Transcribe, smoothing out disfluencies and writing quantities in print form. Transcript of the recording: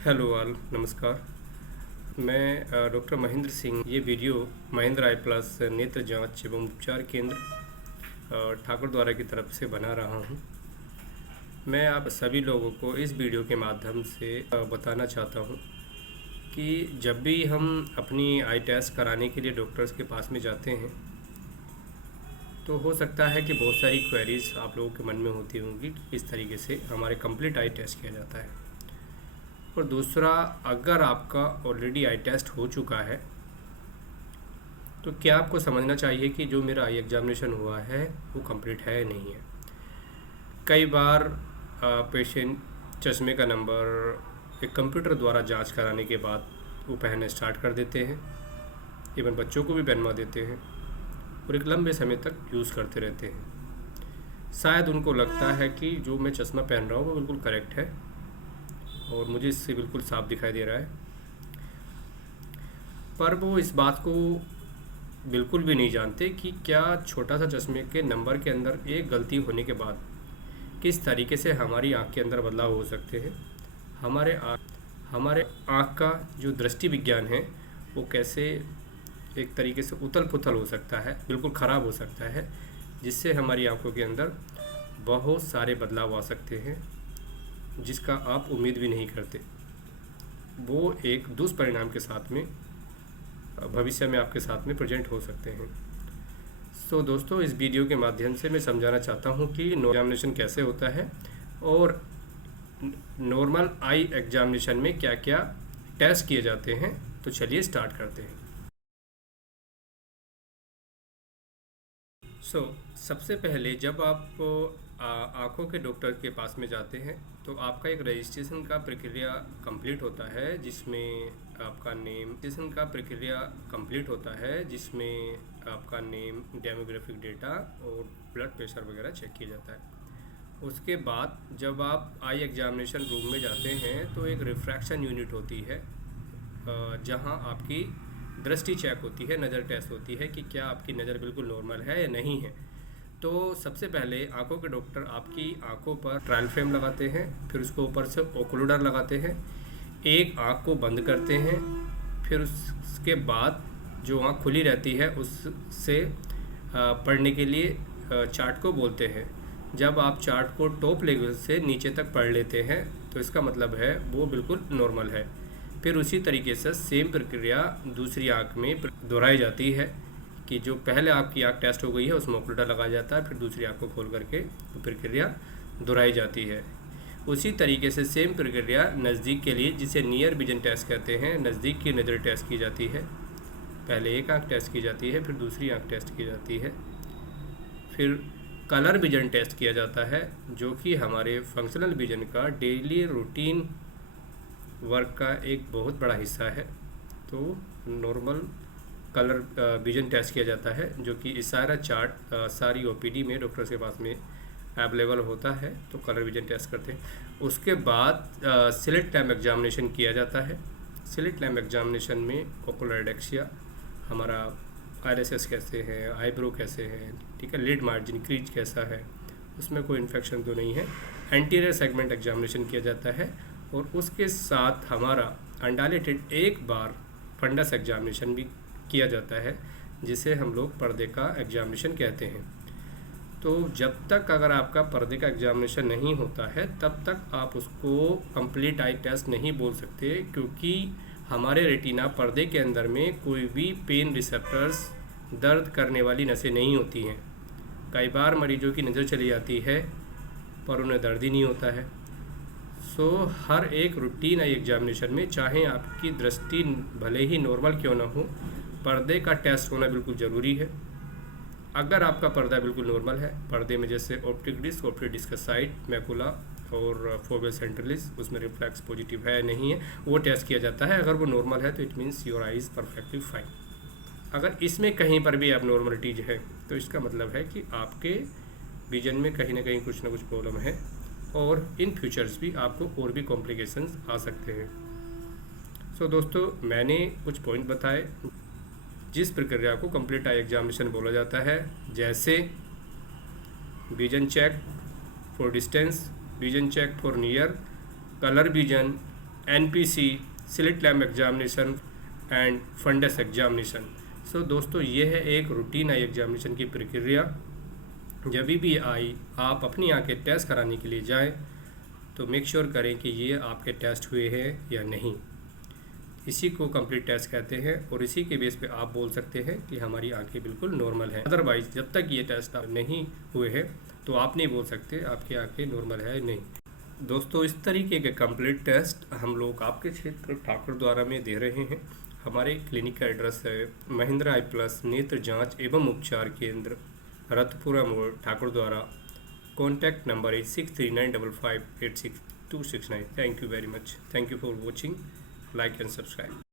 Hello all, नमस्कार। मैं doctor Mahendra Singh. ये वीडियो महेंद्र आई प्लस नेत्र जांच एवं उपचार केंद्र ठाकुर द्वारा की तरफ से बना रहा हूँ। मैं आप सभी लोगों को इस वीडियो के माध्यम से बताना चाहता हूँ कि जब भी हम अपनी आई टेस्ट कराने के लिए डॉक्टर्स के पास में जाते हैं तो हो सकता है कि बहुत सारी क्वेरीज आप लोगों के मन में होती होंगी। इस तरीके से हमारे कंप्लीट आई टेस्ट किया जाता है। और दूसरा, अगर आपका ऑलरेडी आई टेस्ट हो चुका है तो क्या आपको समझना चाहिए कि जो मेरा आई एग्जामिनेशन हुआ है वो कंप्लीट है या नहीं है। कई बार पेशेंट चश्मे का नंबर एक कंप्यूटर द्वारा जांच कराने के बाद वो पहनना स्टार्ट कर देते हैं। इवन बच्चों को भी पहनवा देते हैं और एक लंबे समय तक यूज़ करते रहते हैं। शायद उनको लगता है कि जो मैं चश्मा पहन रहा हूँ वो बिल्कुल करेक्ट है और मुझे इससे बिल्कुल साफ दिखाई दे रहा है, पर वो इस बात को बिल्कुल भी नहीं जानते कि क्या छोटा सा चश्मे के नंबर के अंदर एक गलती होने के बाद किस तरीके से हमारी आँख के अंदर बदलाव हो सकते हैं। हमारे आँख का जो दृष्टि विज्ञान है वो कैसे एक तरीके से उथल पुथल हो सकता है, बिल्कुल ख़राब हो सकता है, जिससे हमारी आँखों के अंदर बहुत सारे बदलाव आ सकते हैं जिसका आप उम्मीद भी नहीं करते। वो एक दुष्परिणाम के साथ में भविष्य में आपके साथ में प्रेजेंट हो सकते हैं। सो दोस्तों, इस वीडियो के माध्यम से मैं समझाना चाहता हूँ कि एग्जामिनेशन कैसे होता है और नॉर्मल आई एग्जामिनेशन में क्या क्या टेस्ट किए जाते हैं। तो चलिए स्टार्ट करते हैं। सबसे पहले जब आप आँखों के डॉक्टर के पास में जाते हैं तो आपका एक रजिस्ट्रेशन का प्रक्रिया कंप्लीट होता है जिसमें आपका नेम, डेमोग्राफिक डेटा और ब्लड प्रेशर वगैरह चेक किया जाता है। उसके बाद जब आप आई एग्जामिनेशन रूम में जाते हैं तो एक रिफ्रैक्शन यूनिट होती है जहां आपकी दृष्टि चेक होती है, नज़र टेस्ट होती है कि क्या आपकी नज़र बिल्कुल नॉर्मल है या नहीं है। तो सबसे पहले आंखों के डॉक्टर आपकी आंखों पर ट्रायल फ्रेम लगाते हैं, फिर उसके ऊपर से ओक्लूडर लगाते हैं, एक आंख को बंद करते हैं, फिर उसके बाद जो आंख खुली रहती है उससे पढ़ने के लिए चार्ट को बोलते हैं। जब आप चार्ट को टॉप लेवल से नीचे तक पढ़ लेते हैं तो इसका मतलब है वो बिल्कुल नॉर्मल है। फिर उसी तरीके से सेम प्रक्रिया दूसरी आंख में दोहराई जाती है कि जो पहले आपकी आंख टेस्ट हो गई है उसमें ओक्लूडर लगाया जाता है, फिर दूसरी आंख को खोल करके प्रक्रिया दोहराई जाती है। उसी तरीके से सेम प्रक्रिया नज़दीक के लिए, जिसे नियर विजन टेस्ट कहते हैं, नज़दीक की नज़र टेस्ट की जाती है। पहले एक आंख टेस्ट की जाती है, फिर दूसरी आंख टेस्ट की जाती है, फिर कलर विजन टेस्ट किया जाता है जो कि हमारे फंक्शनल विजन का डेली रूटीन वर्क का एक बहुत बड़ा हिस्सा है। तो नॉर्मल कलर विजन टेस्ट किया जाता है जो कि इस सारा चार्ट सारी ओपीडी में डॉक्टर के पास में अवेलेबल होता है। तो कलर विजन टेस्ट करते हैं। उसके बाद स्लिट लैम्प एग्जामिनेशन किया जाता है। स्लिट लैम्प एग्जामिनेशन में ओकुलर एडेक्सिया, हमारा आईरिस कैसे हैं, आईब्रो कैसे हैं, ठीक है, लिड मार्जिन क्रीज कैसा है, उसमें कोई इन्फेक्शन तो नहीं है। एंटीरियर सेगमेंट एग्जामिनेशन किया जाता है और उसके साथ हमारा अनडायलेटेड एक बार फंडस एग्जामिनेशन भी किया जाता है जिसे हम लोग पर्दे का एग्जामिनेशन कहते हैं। तो जब तक अगर आपका पर्दे का एग्जामिनेशन नहीं होता है तब तक आप उसको कंप्लीट आई टेस्ट नहीं बोल सकते, क्योंकि हमारे रेटिना पर्दे के अंदर में कोई भी पेन रिसेप्टर्स, दर्द करने वाली नसें नहीं होती हैं। कई बार मरीजों की नज़र चली जाती है पर उन्हें दर्द ही नहीं होता है। हर एक रूटीन आई एग्जामिनेशन में, चाहे आपकी दृष्टि भले ही नॉर्मल क्यों ना हो, पर्दे का टेस्ट होना बिल्कुल ज़रूरी है। अगर आपका पर्दा बिल्कुल नॉर्मल है, पर्दे में जैसे ऑप्टिक डिस्क का साइड, मैकुला और फोवेल सेंट्रलिस, उसमें रिफ्लेक्स पॉजिटिव है नहीं है, वो टेस्ट किया जाता है। अगर वो नॉर्मल है तो it means your I is perfectly fine. अगर इसमें कहीं पर भी एबनॉर्मलिटीज है तो इसका मतलब है कि आपके विजन में कहीं ना कहीं कुछ ना कुछ प्रॉब्लम है और इन फ्यूचर्स भी आपको और भी कॉम्प्लिकेशंस आ सकते हैं। दोस्तों, मैंने कुछ पॉइंट बताए जिस प्रक्रिया को कंप्लीट आई एग्जामिनेशन बोला जाता है, जैसे vision check for distance, vision check for near, colour vision, NPC, slit lamp examination and fundus examination. So दोस्तों ये है एक रूटीन आई एग्जामिनेशन की प्रक्रिया। जब भी आप अपनी आंखें टेस्ट कराने के लिए जाएं तो मेक श्योर करें कि ये आपके टेस्ट हुए हैं या नहीं। इसी को कंप्लीट टेस्ट कहते हैं और इसी के बेस पे आप बोल सकते हैं कि हमारी आंखें बिल्कुल नॉर्मल हैं। अदरवाइज जब तक ये टेस्ट नहीं हुए हैं तो आप नहीं बोल सकते आपकी आंखें नॉर्मल है नहीं। दोस्तों इस तरीके के कंप्लीट टेस्ट हम लोग आपके क्षेत्र ठाकुर द्वारा में दे रहे हैं। हमारे क्लिनिक का एड्रेस है महिंद्रा आई प्लस नेत्र जांच एवं उपचार केंद्र, रतपुरा मोड़, ठाकुर द्वारा। कॉन्टैक्ट नंबर है 6395586269। Thank you very much. Thank you for watching. Like and subscribe.